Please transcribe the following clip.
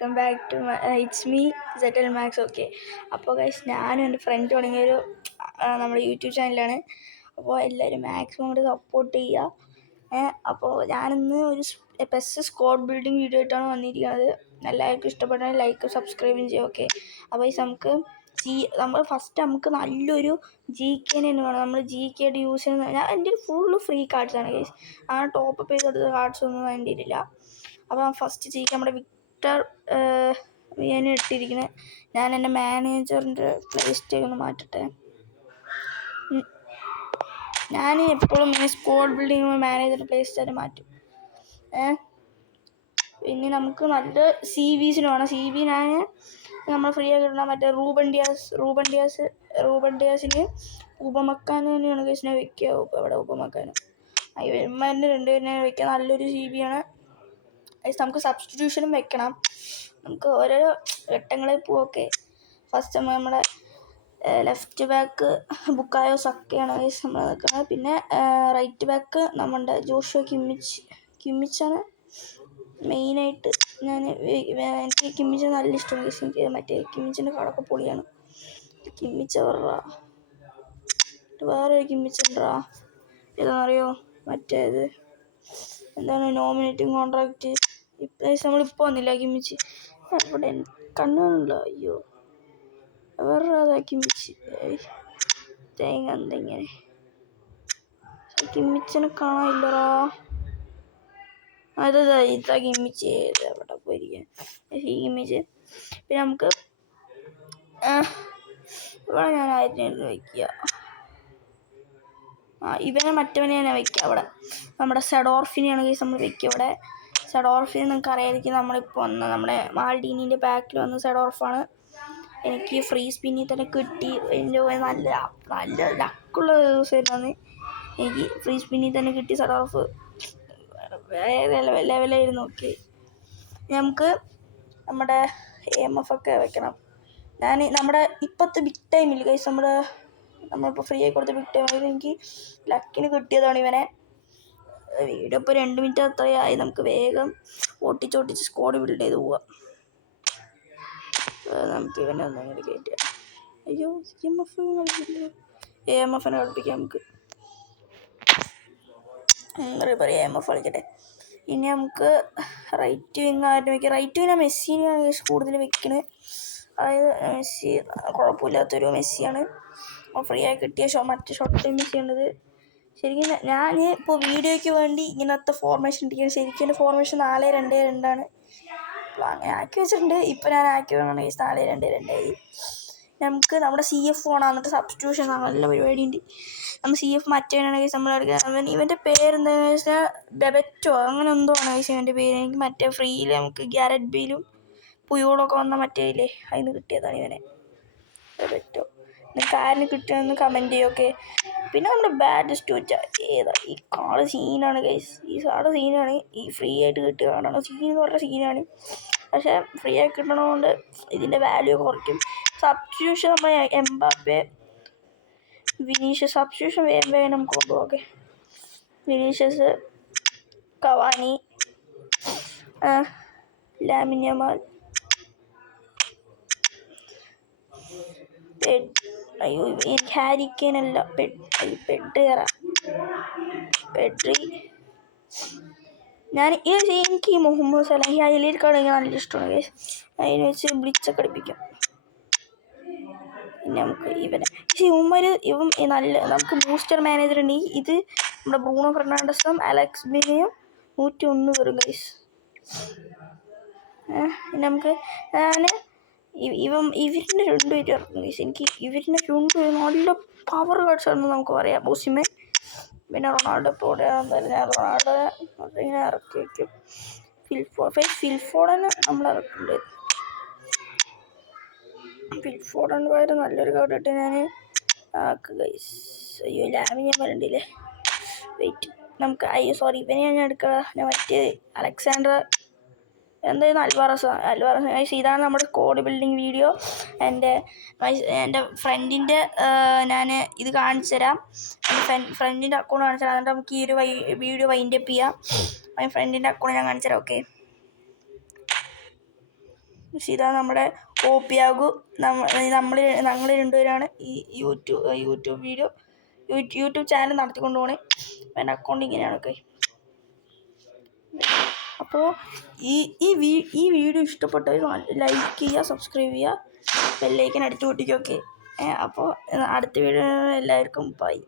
Welcome back to it's me settle max. Okay, അപ്പോൾ guys ഞാനും എൻ്റെ ഫ്രണ്ട് തുടങ്ങിയൊരു നമ്മുടെ യൂട്യൂബ് ചാനലാണ്. അപ്പോൾ എല്ലാവരും മാക്സിമം കൂടി സപ്പോർട്ട് ചെയ്യുക. അപ്പോൾ ഞാനിന്ന് ഒരു പെസ് സ്ക്വാഡ് ബിൽഡിംഗ് വീഡിയോ ആയിട്ടാണ് വന്നിരിക്കുന്നത്. എല്ലാവർക്കും ഇഷ്ടപ്പെട്ടാൽ ലൈക്ക് സബ്സ്ക്രൈബും ചെയ്യും. ഓക്കെ, അപ്പോൾ നമുക്ക് നമുക്ക് നല്ലൊരു GK തന്നെ വേണം. നമ്മൾ GK ആയിട്ട് യൂസ് ചെയ്യുന്ന എൻ്റെ ഫുള്ള് ഫ്രീ കാർഡ്സാണ് ഗൈസ്. ആ ടോപ്പ് അപ്പ് ചെയ്തെടുത്ത കാർഡ്സ് ഒന്നും എൻ്റെ ഇല്ല. അപ്പോൾ ഫസ്റ്റ് GK നമ്മുടെ ഞാൻ ഇട്ടിരിക്കുന്നത്. ഞാൻ എൻ്റെ മാനേജറിൻ്റെ പ്ലേ സ്റ്റൈൽ ഒന്ന് മാറ്റട്ടെ. ഞാൻ എപ്പോഴും സ്ക്വാഡ് ബിൽഡിങ് മാനേജറിൻ്റെ പ്ലേ സ്റ്റൈൽ മാറ്റും. പിന്നെ നമുക്ക് നല്ല CVസിന് വേണം. CV ഞാൻ നമ്മൾ ഫ്രീ ആയി കിട്ടണം. മറ്റേ റൂബൻ ഡിയാസിന് ഉപമക്കാൻ തന്നെയാണ് കേസിനെ വെക്കുക. അവിടെ ഉപമക്കാനും ഇവന്മാരുടെ രണ്ടുപേരിനെ വെക്കാൻ നല്ലൊരു CV ആണ്. നമുക്ക് സബ്സ്റ്റിറ്റ്യൂഷനും വെക്കണം. നമുക്ക് ഓരോരോ ഘട്ടങ്ങളിൽ പോവൊക്കെ. ഫസ്റ്റ് നമ്മുടെ ലെഫ്റ്റ് ബാക്ക് ബുക്കായോ സക്കയാണ് നമ്മൾ നിൽക്കുന്നത്. പിന്നെ റൈറ്റ് ബാക്ക് നമ്മുടെ ജോഷുവ കിമ്മിച്ചാണ് മെയിനായിട്ട്. എനിക്ക് കിമ്മിച്ച നല്ല ഇഷ്ടമാണ്. എനിക്ക് മറ്റേ കിമ്മിച്ചിൻ്റെ കാടൊക്കെ പൊളിയാണ്. കിമ്മിച്ച വേറൊരു കിമ്മിച്ചുണ്ടാ ഏതാണെന്നറിയോ? മറ്റേത് എന്താണ് നോമിനേറ്റിംഗ് കോൺട്രാക്റ്റ്. നമ്മളിപ്പോൾ വന്നില്ല കിമ്മിച്ച്. ഇവിടെ കണ്ണുണ്ടോ? അയ്യോ, വേറെ അതാ കിമ്മിച്ച്. തേങ്ങ എന്തെങ്ങനെ കിമ്മിച്ചിനെ കാണാനില്ലടാ. അതാ ഇതാ കിമ്മിച്ച്. എവിടെ പോയിരിക്കാൻ കിമ്മിച്ച്. പിന്നെ നമുക്ക് ഇവിടെ ഞാൻ ആയിരുന്നു വയ്ക്കുക. ഇവനെ മറ്റവനെ തന്നെ വയ്ക്കുക. അവിടെ നമ്മുടെ സെഡോർഫിനെയാണ് നമ്മൾ വയ്ക്കുക. ഇവിടെ സെഡോർഫിനെ നിങ്ങൾക്ക് അറിയാതിരിക്കും. നമ്മളിപ്പോൾ വന്ന നമ്മുടെ മാൾഡീനിൻ്റെ ബാക്കിൽ വന്ന സെഡോർഫാണ്. എനിക്ക് ഫ്രീ സ്പിന്നിൽ തന്നെ കിട്ടി. എൻ്റെ നല്ല ലക്കുള്ള ദിവസമായിരുന്നു. എനിക്ക് ഫ്രീ സ്പിന്നിൽ തന്നെ കിട്ടി സെഡോർഫ്. ലെവലായിരുന്നു. ഓക്കെ, നമുക്ക് നമ്മുടെ AMF ഒക്കെ വെക്കണം. നമ്മുടെ ഇപ്പോഴത്തെ ബിഗ് ടൈമില്ല ഗൈസ്. നമ്മളിപ്പോൾ ഫ്രീ ആയി കൊടുത്ത ബിഗ് ടൈം എനിക്ക് ലക്കിന് കിട്ടിയതാണ് ഇവനെ. വീഡിയോ ഇപ്പോൾ 2 മിനിറ്റ് അത്രയായി. നമുക്ക് വേഗം ഓട്ടിച്ചോട്ടിച്ച് സ്ക്വാഡ് ബിൽഡ് ചെയ്ത് പോവാം. നമുക്ക് ഇവനെ ഒന്നങ്ങനെ കയറ്റുക. അയ്യോ, AMFനെ കളിപ്പിക്കാം. നമുക്ക് AMF കളിക്കട്ടെ. ഇനി നമുക്ക് റൈറ്റ് വിങ് ആയിട്ട് വയ്ക്കാം. റൈറ്റ് വിങ് മെസ്സിനെയാണ് കൂടുതൽ വെക്കുന്നത്. അതായത് മെസ്സി കുഴപ്പമില്ലാത്തൊരു മെസ്സിയാണ്. ഫ്രീ ആയി കിട്ടിയ മറ്റേ ഷോർട്ട് ടൈം മെസ്സിയാണത്. ശരിക്കും ഞാൻ ഇപ്പോൾ വീഡിയോയ്ക്ക് വേണ്ടി ഇങ്ങനത്തെ ഫോർമേഷൻ ഇട്ടിരിക്കുന്നത്. ശരിക്കും എൻ്റെ ഫോർമേഷൻ 4-2-2 അപ്പോൾ അങ്ങനെ ആക്കി വെച്ചിട്ടുണ്ട്. ഇപ്പോൾ ഞാൻ ആക്കി വേണമെങ്കിൽ 4-2-2 നമുക്ക് നമ്മുടെ CF ഓണാ. എന്നിട്ട് സബ്സ്റ്റിറ്റ്യൂഷൻ നല്ല പരിപാടി ഉണ്ട്. നമ്മൾ CF മറ്റവനാണെങ്കിൽ നമ്മൾ എടുക്കുക. ഇവൻ്റെ പേരെന്താണെന്ന് വെച്ചാൽ ബെബറ്റോ അങ്ങനെ എന്തോ ആണ് ഇവൻ്റെ പേര്. എനിക്ക് മറ്റേ ഫ്രീയിൽ നമുക്ക് ഗ്യാരറ്റ് ബെയിലും പുയോളൊക്കെ വന്ന മറ്റേ ഇല്ലേ, അതിന് കിട്ടിയതാണ് ഇവനെ ബെബറ്റോ. നിങ്ങൾക്ക് ആരിന് കിട്ടുമെന്ന് കമൻറ്റ് ചെയ്യും. ഓക്കെ, പിന്നെ നമ്മുടെ ബാഡസ്റ്റ് വെച്ചാൽ ഏതാ ഈ കാർഡ് സീനാണ് ഗൈസ്. ഈ കാർഡ് സീനാണ്. ഈ ഫ്രീ ആയിട്ട് കിട്ടിയ കാർഡാണ്. സീൻ എന്ന് പറഞ്ഞ സീനാണ്. പക്ഷേ ഫ്രീ ആയി കിട്ടണതുകൊണ്ട് ഇതിൻ്റെ വാല്യൂ കുറയ്ക്കും. സബ്സ്റ്റിറ്റ്യൂഷൻ നമ്മൾ എംബാപ്പെ വിനീഷ്യസ് സബ്സ്റ്റിറ്റ്യൂഷൻ വേഗം നമുക്ക് കൊണ്ടുപോകാം. Okay, Vinicius, Cavani, Lamine Yamal, അയ്യോ എനിക്ക് ഹാരി കെയ്ൻ അല്ല, പെഡ്രി. എനിക്ക് മുഹമ്മദ് സലാഹ് ഹൈലൈറ്റ് കാർഡ് എനിക്ക് നല്ല ഇഷ്ടമാണ്. അതിന് വെച്ച് ബ്ലിച്ചൊക്കെ അടുപ്പിക്കും. പിന്നെ നമുക്ക് ഇവൻ നല്ല നമുക്ക് ബൂസ്റ്റർ മാനേജർ ഉണ്ടെങ്കിൽ ഇത് നമ്മുടെ ബ്രൂണോ ഫെർണാണ്ടസും അലക്സ് ബിനെയും 101 വരും ഗൈസ്. പിന്നെ നമുക്ക് ഇവരിൻ്റെ 2 പേര് ഇറക്കും ഗൈസ്. എനിക്ക് ഇവരിൻ്റെ 2 പേര് നല്ല പവർ കാർഡ്സ് ആണെന്ന് നമുക്ക് പറയാം. ഓസിമൻ പിന്നെ റൊണാൾഡോ. ഇപ്പോൾ റൊണാൾഡോ ഇങ്ങനെ ഇറക്കി വയ്ക്കും. ഫിൽഫോർഡിന് നമ്മൾ ഇറക്കുന്നുണ്ട്. ഫിൽഫോർഡിന് പകരം നല്ലൊരു കാർഡ് ഇട്ട് ഞാൻ ഗൈസ്. അയ്യോ, ലാമിൻ ഞാൻ പറയണ്ടില്ലേ. വെയിറ്റ്, നമുക്ക് സോറി ഇവനെ ഞാൻ എടുക്കുക. ഞാൻ മറ്റേ അലക്സാണ്ടർ എന്തായാലും അൽവാറസ്. ഇതാണ് നമ്മുടെ സ്ക്വാഡ് ബിൽഡിംഗ് വീഡിയോ. എൻ്റെ ഫ്രണ്ടിൻ്റെ ഞാൻ ഇത് കാണിച്ചു തരാം. എൻ്റെ ഫ്രണ്ടിൻ്റെ അക്കൗണ്ട് കാണിച്ചു തരാം. എന്നിട്ട് നമുക്ക് ഈ ഒരു വീഡിയോ വൈൻഡ് അപ്പ് ചെയ്യാം. ഫ്രണ്ടിൻ്റെ അക്കൗണ്ട് ഞാൻ കാണിച്ചു തരാം. ഓക്കെ, ഇതാ നമ്മുടെ ഓപ്പിയാകു. ഞങ്ങൾ രണ്ടുപേരാണ് ഈ യൂട്യൂബ് ചാനൽ നടത്തിക്കൊണ്ട് പോകണേ. എൻ്റെ അക്കൗണ്ട് ഇങ്ങനെയാണ്. ഓക്കെ, അപ്പോൾ ഈ വീഡിയോ ഇഷ്ടപ്പെട്ടവർ ലൈക്ക് ചെയ്യുക, സബ്സ്ക്രൈബ് ചെയ്യുക, ബെല്ലൈക്കൻ അടിച്ചു പൊട്ടിക്കുക. ഓക്കെ, അപ്പോൾ അടുത്ത വീഡിയോ എല്ലാവർക്കും ബൈ.